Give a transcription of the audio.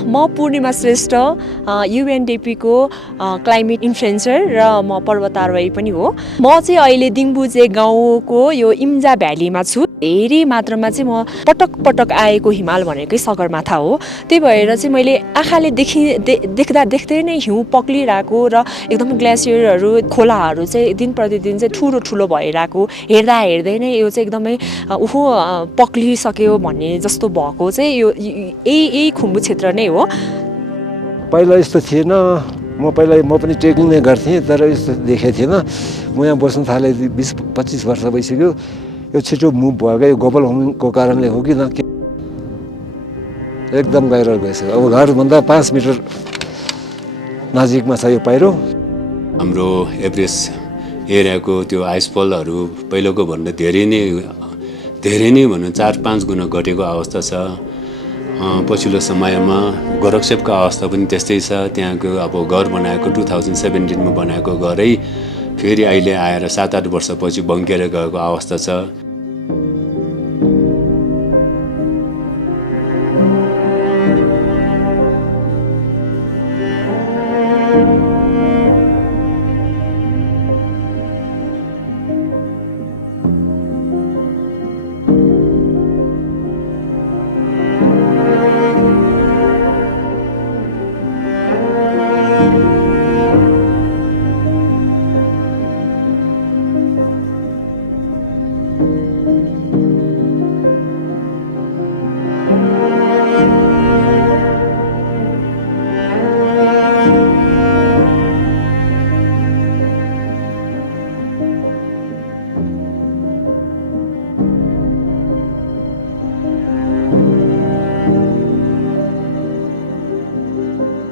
म पूर्णिमा Shrestha युएनडिपीको climate influencer र म पर्वतारोही पनि हो। म चाहिँ अहिले दिङबुजे गाउँको यो इम्जा भ्यालीमा छु। धेरै मात्रामा चाहिँ म पटक आएको हिमाल भनेकै सगरमाथा हो। त्यही भएर चाहिँ मैले आँखाले देख्दै नै हिउँ पक्लिरहेको र एकदम ग्लेसियरहरू खोलाहरू चाहिँ दिन प्रतिदिन चाहिँ ठुलो भइरहेको हेर्दै नै यो चाहिँ एकदमै पक्लिसक्यो भन्ने जस्तो भएको चाहिँ यो यही खुम्बु क्षेत्र नै हो। पहिला यस्तो थिएन। म पनि ट्रेकिङ नै गर्थेँ, तर यस्तो देखेको थिएन। म यहाँ बस्न थाले 20-25 वर्ष भइसक्यो। यो छिटो मुभ भएको यो ग्लोबल वार्मिङको कारणले हो कि न एकदम गहिरो गइसक्यो। अब घरभन्दा 5 मिटर नजिकमा छ यो पहिरो। हाम्रो एभरेस्ट एरियाको त्यो आइसफलहरू पहिलाको भन्दा धेरै नै भन्नु 4-5 गुणा घटेको अवस्था छ। पछिल्लो समयमा गोरखसेपको अवस्था पनि त्यस्तै छ। त्यहाँको अब घर बनाएको 2017 मा बनाएको घरै फेरि अहिले आएर 7-8 वर्षपछि बङ्केर गएको अवस्था छ।